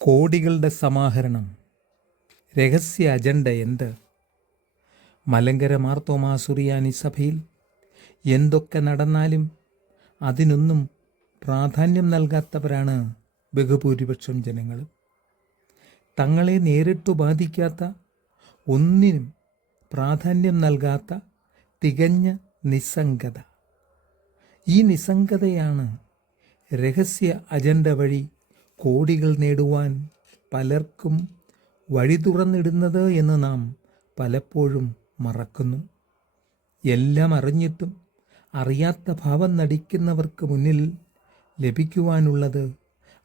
കോടികളുടെ സമാഹരണം. രഹസ്യ അജണ്ട എന്ത്? മലങ്കര മാർത്തോമാ സുറിയാനി സഭയിൽ എന്തൊക്കെ നടന്നാലും അതിനൊന്നും പ്രാധാന്യം നൽകാത്തവരാണ് ബഹുഭൂരിപക്ഷം ജനങ്ങൾ തങ്ങളെ നേരിട്ടു ബാധിക്കാത്ത ഒന്നിനും പ്രാധാന്യം നൽകാത്ത തികഞ്ഞ നിസ്സംഗത. ഈ നിസ്സംഗതയാണ് രഹസ്യ അജണ്ട വഴി കോടികൾ നേടുവാൻ പലർക്കും വഴി തുറന്നിടുന്നത് എന്ന് നാം പലപ്പോഴും മറക്കുന്നു. എല്ലാം അറിഞ്ഞിട്ടും അറിയാത്ത ഭാവം നടിക്കുന്നവർക്ക് മുന്നിൽ ലഭിക്കുവാനുള്ളത്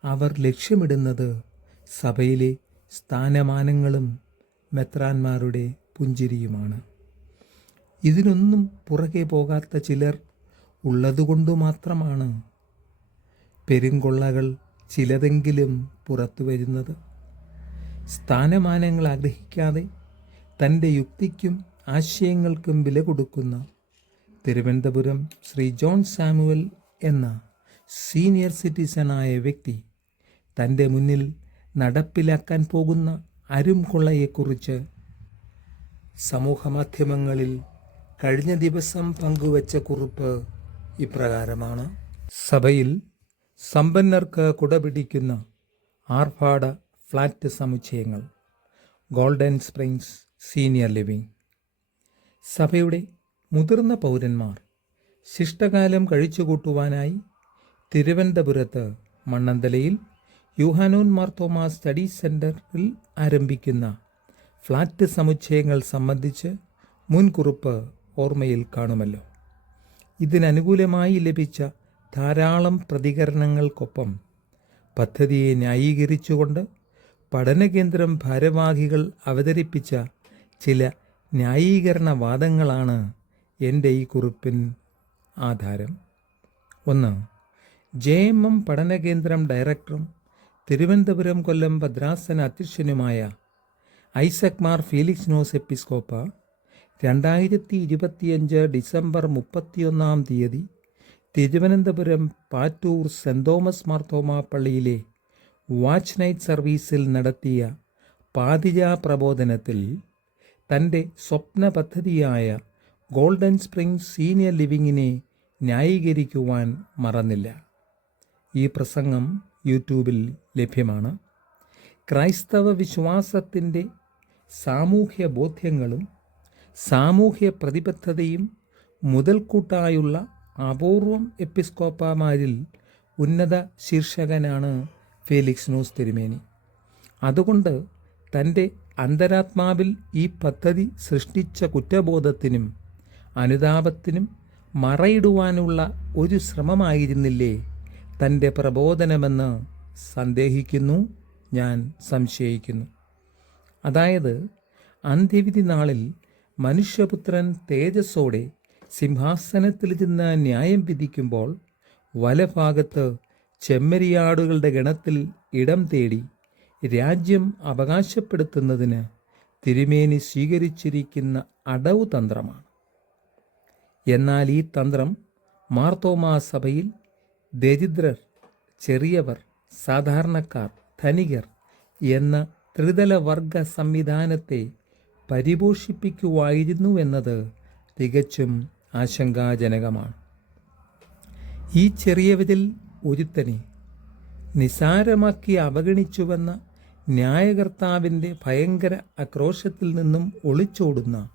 അവർ ലക്ഷ്യമിടുന്നത് സഭയിലെ സ്ഥാനമാനങ്ങളും മെത്രാന്മാരുടെ പുഞ്ചിരിയുമാണ്. ഇതിനൊന്നും പുറകെ പോകാത്ത ചിലർ ഉള്ളതുകൊണ്ടു മാത്രമാണ് പെരുങ്കൊള്ളകൾ ചിലതെങ്കിലും പുറത്തു വരുന്നത്. സ്ഥാനമാനങ്ങൾ ആഗ്രഹിക്കാതെ തന്റെ യുക്തിക്കും ആശയങ്ങൾക്കും വില കൊടുക്കുന്ന തിരുവനന്തപുരം ശ്രീ ജോൺ സാമുവൽ എന്ന സീനിയർ സിറ്റിസണായ വ്യക്തി തന്റെ മുന്നിൽ നടപ്പിലാക്കാൻ പോകുന്ന അരും കൊള്ളയെക്കുറിച്ച് സമൂഹമാധ്യമങ്ങളിൽ കഴിഞ്ഞ ദിവസം പങ്കുവച്ച കുറിപ്പ് ഇപ്രകാരമാണ്. സഭയിൽ സമ്പന്നർക്ക് കുടപിടിക്കുന്ന ആർഭാട ഫ്ലാറ്റ് സമുച്ചയങ്ങൾ. Golden Springs Senior Living. സഭയുടെ മുതിർന്ന പൗരന്മാർ ശിഷ്ടകാലം കഴിച്ചുകൂട്ടുവാനായി തിരുവനന്തപുരത്ത് മണ്ണന്തലയിൽ യുഹാനോൻ മാർത്തോമ സ്റ്റഡി സെന്ററിൽ ആരംഭിക്കുന്ന ഫ്ലാറ്റ് സമുച്ചയങ്ങൾ സംബന്ധിച്ച് മുൻകുറിപ്പ് ഓർമ്മയിൽ കാണുമല്ലോ. ഇതിനനുകൂലമായി ലഭിച്ച ധാരാളം പ്രതികരണങ്ങൾക്കൊപ്പം പദ്ധതിയെ ന്യായീകരിച്ചുകൊണ്ട് പഠനകേന്ദ്രം ഭാരവാഹികൾ അവതരിപ്പിച്ച ചില ന്യായീകരണ വാദങ്ങളാണ് എന്റെ ഈ കുറിപ്പിൻ ആധാരം. ഒന്ന് ജെ എം എം പഠനകേന്ദ്രം ഡയറക്ടറും തിരുവനന്തപുരം കൊല്ലം ഭദ്രാസന അധ്യക്ഷനുമായ ഐസക് മാർ ഫീലിക്സ് നോസ് എപ്പിസ്കോപ്പ രണ്ടായിരത്തി ഇരുപത്തിയഞ്ച് ഡിസംബർ മുപ്പത്തിയൊന്നാം തീയതി തിരുവനന്തപുരം പാറ്റൂർ സെന്റ് തോമസ് മാർത്തോമ പള്ളിയിലെ വാച്ച് നൈറ്റ് സർവീസിൽ നടത്തിയ പാതിജ പ്രബോധനത്തിൽ തന്റെ സ്വപ്ന പദ്ധതിയായ ഗോൾഡൻ സ്പ്രിംഗ് സീനിയർ ലിവിങ്ങിനെ ന്യായീകരിക്കുവാൻ മറന്നില്ല. ഈ പ്രസംഗം യൂട്യൂബിൽ ലഭ്യമാണ്. ക്രൈസ്തവ വിശ്വാസത്തിന്റെ സാമൂഹ്യ ബോധ്യങ്ങളും സാമൂഹ്യ പ്രതിബദ്ധതയും മുതൽക്കൂട്ടായുള്ള അപൂർവം എപ്പിസ്കോപ്പമാരിൽ ഉന്നത ശീർഷകനാണ് ഫേലിക്സ് നോസ് തിരുമേനി. അതുകൊണ്ട് തന്റെ അന്തരാത്മാവിൽ ഈ പദ്ധതി സൃഷ്ടിച്ച കുറ്റബോധത്തിനും അനുതാപത്തിനും മറയിടുവാനുള്ള ഒരു ശ്രമമായിരുന്നില്ലേ? തന്റെ പ്രബോധനമെന്ന് സന്ദേഹിക്കുന്നു ഞാൻ സംശയിക്കുന്നു. അതായത് അന്ത്യവിധി നാളിൽ മനുഷ്യപുത്രൻ തേജസ്സോടെ സിംഹാസനത്തിലിരുന്ന് ന്യായം വിധിക്കുമ്പോൾ വലഭാഗത്ത് ചെമ്മരിയാടുകളുടെ ഗണത്തിൽ ഇടം തേടി രാജ്യം അവകാശപ്പെടുത്തുന്നതിന് തിരുമേനി സ്വീകരിച്ചിരിക്കുന്ന അടവ് തന്ത്രമാണ്. എന്നാൽ ഈ തന്ത്രം മാർത്തോമാ സഭയിൽ ദരിദ്രർ ചെറിയവർ സാധാരണക്കാർ ധനികർ എന്ന ത്രിതല വർഗ സംവിധാനത്തെ പരിപോഷിപ്പിക്കുവായിരുന്നു എന്നത് തികച്ചും ആശങ്കാജനകമാണ്. ഈ ചെറിയവരിൽ ഒരുത്തനെ നിസാരമാക്കി അവഗണിച്ചുവെന്ന ന്യായകർത്താവിന്റെ ഭയങ്കര ആക്രോശത്തിൽ നിന്നും ഒളിച്ചോടുന്ന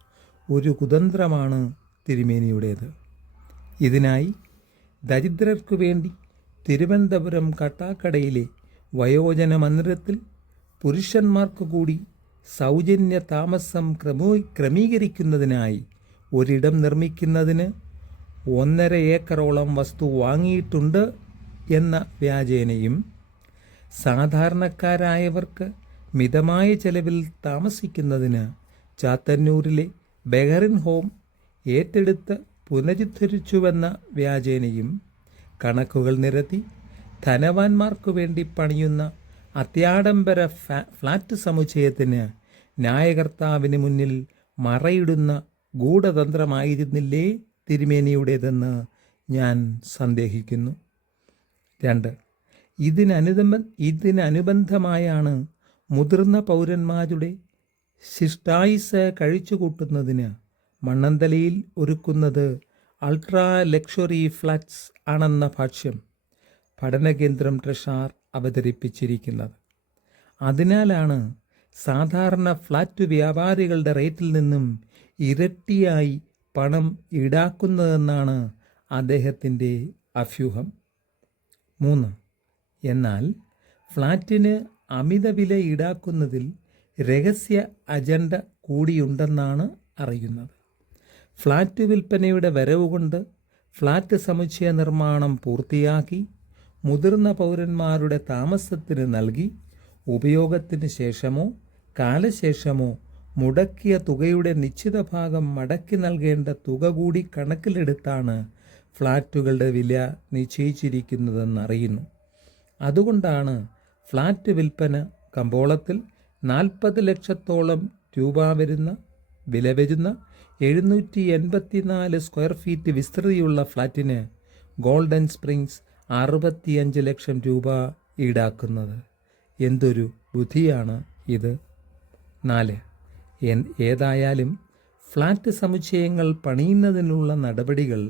ഒരു കുതന്ത്രമാണ് തിരുമേനിയുടേത്. ഇതിനായി ദരിദ്രർക്കു വേണ്ടി തിരുവനന്തപുരം കട്ടാക്കടയിലെ വയോജന മന്ദിരത്തിൽ പുരുഷന്മാർക്കു കൂടി സൗജന്യ താമസം ക്രമീ ക്രമീകരിക്കുന്നതിനായി ഒരിടം നിർമ്മിക്കുന്നതിന് ഒന്നര ഏക്കറോളം വസ്തു വാങ്ങിയിട്ടുണ്ട് എന്ന വ്യാജേനയും സാധാരണക്കാരായവർക്ക് മിതമായ ചെലവിൽ താമസിക്കുന്നതിന് ചാത്തന്നൂരിലെ ബെഹറിൻ ഹോം ഏറ്റെടുത്ത് പുനരുദ്ധരിച്ചുവെന്ന വ്യാജേനയും കണക്കുകൾ നിരത്തി ധനവാന്മാർക്കു വേണ്ടി പണിയുന്ന അത്യാഡംബര ഫ്ലാറ്റ് സമുച്ചയത്തിന് ന്യായകർത്താവിന് മുന്നിൽ മറയിടുന്ന ഗൂഢതന്ത്രമായിരുന്നില്ലേ തിരുമേനിയുടേതെന്ന് ഞാൻ സന്ദേഹിക്കുന്നു. രണ്ട് ഇതിനനുബന്ധ ഇതിനനുബന്ധമായാണ് മുതിർന്ന പൗരന്മാരുടെ ശിഷ്ടായുസ് കഴിച്ചുകൂട്ടുന്നതിന് മണ്ണന്തലയിൽ ഒരുക്കുന്നത് അൾട്രാ ലക്ഷറി ഫ്ലാറ്റ്സ് ആണെന്ന ഭാഷ്യം പഠനകേന്ദ്രം ട്രഷാർ അവതരിപ്പിച്ചിരിക്കുന്നത്. അതിനാലാണ് സാധാരണ ഫ്ലാറ്റ് വ്യാപാരികളുടെ റേറ്റിൽ നിന്നും ഇരട്ടിയായി പണം ഈടാക്കുന്നതെന്നാണ് അദ്ദേഹത്തിന്റെ അഭ്യൂഹം. മൂന്ന്. എന്നാൽ ഫ്ലാറ്റിന് അമിത വില ഈടാക്കുന്നതിൽ രഹസ്യ അജണ്ട കൂടിയുണ്ടെന്നാണ് അറിയുന്നത്. ഫ്ലാറ്റ് വിൽപ്പനയുടെ വരവ് കൊണ്ട് ഫ്ലാറ്റ് സമുച്ചയ നിർമ്മാണം പൂർത്തിയാക്കി മുതിർന്ന പൗരന്മാരുടെ താമസത്തിന് നൽകി ഉപയോഗത്തിന് ശേഷമോ കാലശേഷമോ മുടക്കിയ തുകയുടെ നിശ്ചിത ഭാഗം മടക്കി നൽകേണ്ട തുക കൂടി കണക്കിലെടുത്താണ് ഫ്ലാറ്റുകളുടെ വില നിശ്ചയിച്ചിരിക്കുന്നതെന്നറിയുന്നു. അതുകൊണ്ടാണ് ഫ്ലാറ്റ് വിൽപ്പന കമ്പോളത്തിൽ നാൽപ്പത് ലക്ഷത്തോളം രൂപ വരുന്ന വില വരുന്ന എഴുന്നൂറ്റി എൺപത്തിനാല് സ്ക്വയർ ഫീറ്റ് വിസ്തൃതിയുള്ള ഫ്ലാറ്റിന് ഗോൾഡൻ സ്പ്രിങ്സ് അറുപത്തിയഞ്ച് ലക്ഷം രൂപ ഈടാക്കുന്നത്. എന്തൊരു ബുദ്ധിയാണ് ഇത്. നാല്. ഏതായാലും ഫ്ലാറ്റ് സമുച്ചയങ്ങൾ പണിയുന്നതിനുള്ള നടപടികൾ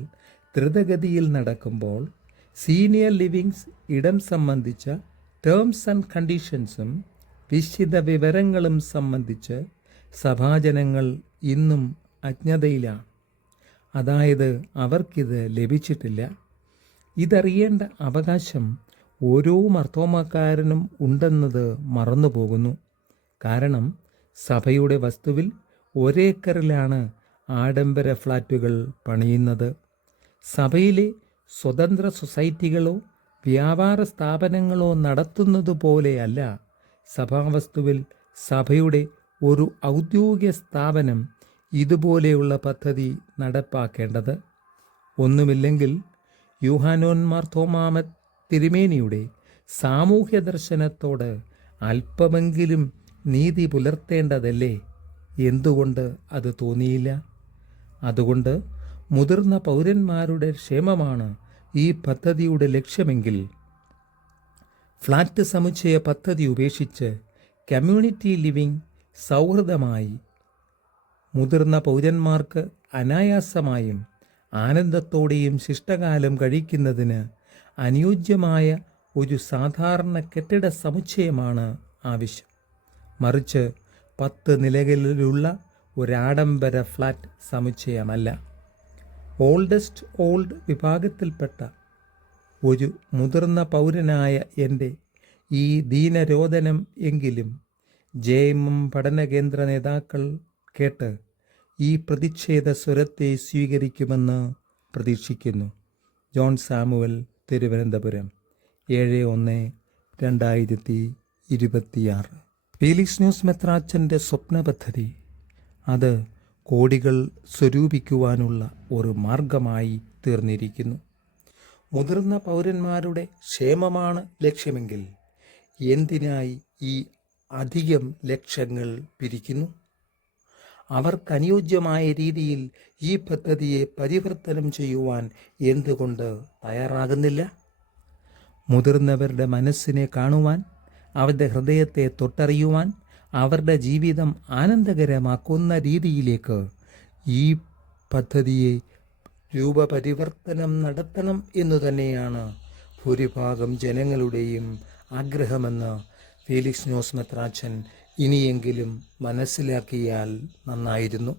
ദ്രുതഗതിയിൽ നടക്കുമ്പോൾ സീനിയർ ലിവിങ്സ് ഇടം സംബന്ധിച്ച ടേംസ് ആൻഡ് കണ്ടീഷൻസും വിശദ വിവരങ്ങളും സംബന്ധിച്ച് സഭാജനങ്ങൾ ഇന്നും അജ്ഞതയിലാണ്. അതായത് അവർക്കിത് ലഭിച്ചിട്ടില്ല. ഇതറിയേണ്ട അവകാശം ഓരോ മർത്തോമക്കാരനും ഉണ്ടെന്നത് മറന്നുപോകുന്നു. കാരണം സഭയുടെ വസ്തുവിൽ ഒരേക്കറിലാണ് ആഡംബര ഫ്ലാറ്റുകൾ പണിയുന്നത്. സഭയിലെ സ്വതന്ത്ര സൊസൈറ്റികളോ വ്യാപാര സ്ഥാപനങ്ങളോ നടത്തുന്നത് പോലെയല്ല സഭാവസ്തുവിൽ സഭയുടെ ഒരു ഔദ്യോഗിക സ്ഥാപനം ഇതുപോലെയുള്ള പദ്ധതി നടപ്പാക്കേണ്ടത്. ഒന്നുമില്ലെങ്കിൽ യൂഹാനോന്മാർ തോമാമത് തിരുമേനിയുടെ സാമൂഹ്യ ദർശനത്തോട് അല്പമെങ്കിലും നീതി പുലർത്തേണ്ടതല്ലേ? എന്തുകൊണ്ട് അത് തോന്നിയില്ല? അതുകൊണ്ട് മുതിർന്ന പൗരന്മാരുടെ ക്ഷേമമാണ് ഈ പദ്ധതിയുടെ ലക്ഷ്യമെങ്കിൽ. ഫ്ലാറ്റ് സമുച്ചയ പദ്ധതി ഉപേക്ഷിച്ച് കമ്മ്യൂണിറ്റി ലിവിംഗ് സൗഹൃദമായി. മുതിർന്ന പൗരന്മാർക്ക് അനായാസമായും ആനന്ദത്തോടെയും ശിഷ്ടകാലം കഴിക്കുന്നതിന് അനുയോജ്യമായ ഒരു സാധാരണ കെട്ടിട സമുച്ചയമാണ് ആവശ്യം. മറിച്ച് പത്ത് നിലകളിലുള്ള ഒരാഡംബര ഫ്ലാറ്റ് സമുച്ചയമല്ല. ഓൾഡസ്റ്റ് ഓൾഡ് വിഭാഗത്തിൽപ്പെട്ട ഒരു മുതിർന്ന പൗരനായ എന്റെ ഈ ദീനരോധനം എങ്കിലും ജെ എം എം പഠനകേന്ദ്ര നേതാക്കൾ കേട്ട് ഈ പ്രതിഷേധ സ്വരത്തെ സ്വീകരിക്കുമെന്ന് പ്രതീക്ഷിക്കുന്നു. ജോൺ സാമുവൽ തിരുവനന്തപുരം ഏഴ് ഒന്ന് രണ്ടായിരത്തി ഇരുപത്തിയാറ്. ഫീലിക്സ് ന്യൂസ് മെത്രാച്ചന്റെ സ്വപ്ന പദ്ധതി അത് കോടികൾ സ്വരൂപിക്കുവാനുള്ള ഒരു മാർഗമായി തീർന്നിരിക്കുന്നു. മുതിർന്ന പൗരന്മാരുടെ ക്ഷേമമാണ് ലക്ഷ്യമെങ്കിൽ എന്തിനായി ഈ അധികം ലക്ഷങ്ങൾ പിരിക്കുന്നു? അവർക്കനുയോജ്യമായ രീതിയിൽ ഈ പദ്ധതിയെ പരിവർത്തനം ചെയ്യുവാൻ എന്തുകൊണ്ട് തയ്യാറാകുന്നില്ല? മുതിർന്നവരുടെ മനസ്സിനെ കാണുവാൻ അവരുടെ ഹൃദയത്തെ തൊട്ടറിയുവാൻ അവരുടെ ജീവിതം ആനന്ദകരമാക്കുന്ന രീതിയിലേക്ക് ഈ പദ്ധതിയെ രൂപപരിവർത്തനം നടത്തണം എന്നു തന്നെയാണ് ഭൂരിഭാഗം ജനങ്ങളുടെയും ആഗ്രഹമെന്ന് ഫീലിക്സ് ന്യൂസ് മെത്രാച്ചൻ ഇനിയെങ്കിലും മനസ്സിലാക്കിയാൽ നന്നായിരുന്നു.